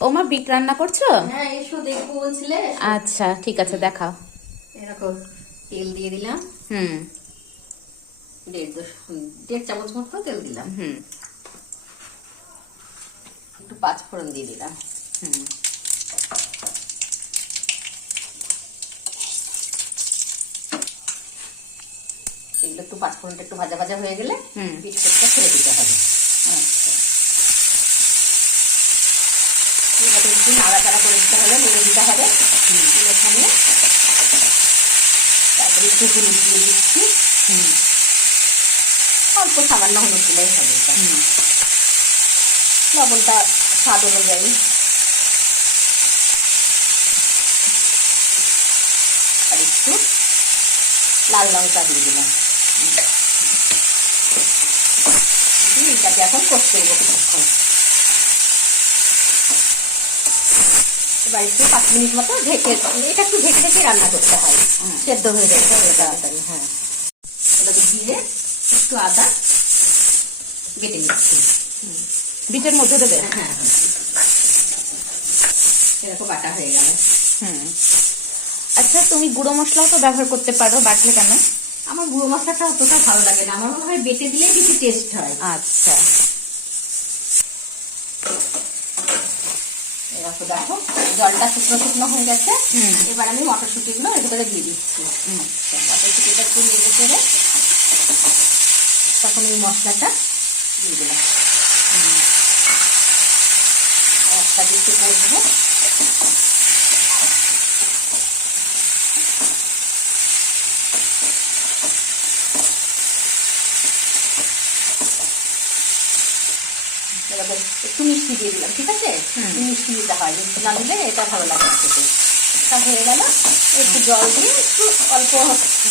ও মা বিট রান্না করছ? হ্যাঁ এসো দেখব বলছিলে। আচ্ছা ঠিক আছে দেখাও। এরকম তেল দিয়ে দিলাম। হুম। দেড় দেড় চামচ মতো তেল দিলাম। হুম। একটু পাঁচ ফোড়ন দিয়ে দিলাম। হুম। এগুলো একটু পাঁচ ফোড়নটা একটু ভাজা ভাজা হয়ে গেলে হুম। বিস্কুটটা ছেড়ে দিতে হবে। আচ্ছা এটাকে একটু নাড়াচাড়া করে দিতে হবে নেড়ে দিতে হবে সঙ্গে তারপরে একটু হলুদ দিয়ে দিচ্ছি। অল্প সামান্য হলুদ দিলেই হবে এটা। লবণটা স্বাদ অনুযায়ী। আর একটু লাল লঙ্কা দিয়ে দিলাম। এটাকে এখন করতে দেবো কিছুক্ষণ। এবার একটু পাঁচ মিনিট মতো ঢেকে এটা একটু ঢেকে ঢেকে রান্না করতে হয়। সেদ্ধ হয়ে যাবে তাড়াতাড়ি হ্যাঁ। এটাকে দিয়ে একটু আদা বেটে নিচ্ছি। বিটের মধ্যে দেবে? হ্যাঁ এরকম বাটা হয়ে গেল। হুম। আচ্ছা তুমি গুঁড়ো মশলাও তো ব্যবহার করতে পারো বাটলে কেন? আমার গুঁড়ো মশলাটা অতটা ভালো লাগে না। আমার মনে হয় বেটে দিলে বেশি টেস্ট হয়। আচ্ছা। এরকম দেখো জলটা শুকনো শুকনো হয়ে গেছে। এবার আমি মটরশুঁটিগুলো এর ভিতরে দিয়ে দিচ্ছি। মটরশুঁটিটা একটু নিয়ে ভিতরে তখন এই মশলাটা দিয়ে দিলাম। একটা দিতে এরকম একটু মিষ্টি দিয়ে দিলাম ঠিক আছে? মিষ্টি দিতে হয় মিষ্টি না দিলে এটা ভালো লাগে না খেতে। তা হয়ে গেল একটু জল দিয়ে একটু অল্প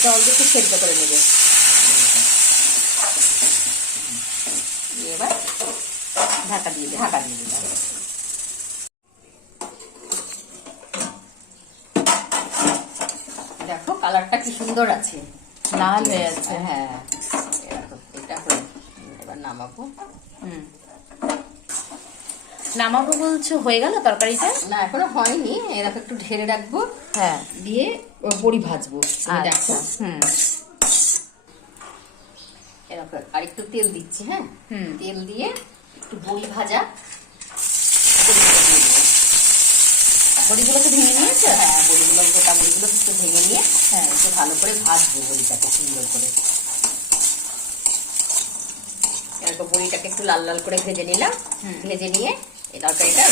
জল দিয়ে একটু সেদ্ধ করে নেবে। এবার ঢাকা দিয়ে ঢাকা দিয়ে দিলাম। দেখো কালারটা কি সুন্দর আছে। লাল হয়ে আছে হ্যাঁ। এটা হয়ে এবার নামাবো। হুম। নামাবো বলছো? হয়ে গেল তরকারিটা? না এখনও হয়নি। এরকম একটু ঢেলে রাখব। হ্যাঁ। দিয়ে বড়ি ভাজবো। আচ্ছা। হুম। এরকম আর একটু তেল দিচ্ছি হ্যাঁ। তেল দিয়ে একটু বড়ি ভাজা। বড়িগুলোকে ভেঙে নিয়েছো? হ্যাঁ বড়িগুলো গোটা বড়িগুলো একটু ভেঙে নিয়ে হ্যাঁ। একটু ভালো করে ভাজবো বড়িটাকে সুন্দর করে। এরকম বড়িটাকে একটু লাল লাল করে ভেজে নিলাম। ভেজে নিয়ে এই তরকারিটা।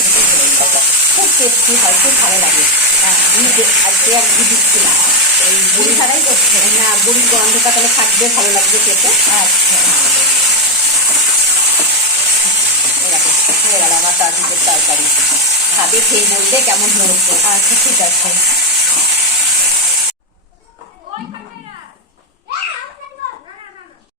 খুব টেস্টি হয় খুব ভালো লাগে। হ্যাঁ। আজকে আর ঘি দিচ্ছি না। এই বড়ি ছাড়াই করছে। না বড়ির গন্ধটা তাহলে থাকবে ভালো লাগবে খেতে। আচ্ছা। এরকম হয়ে গেল আমার তার তরকারি। খাবে খেয়ে বলবে কেমন হয়েছে। আচ্ছা ঠিক আছে।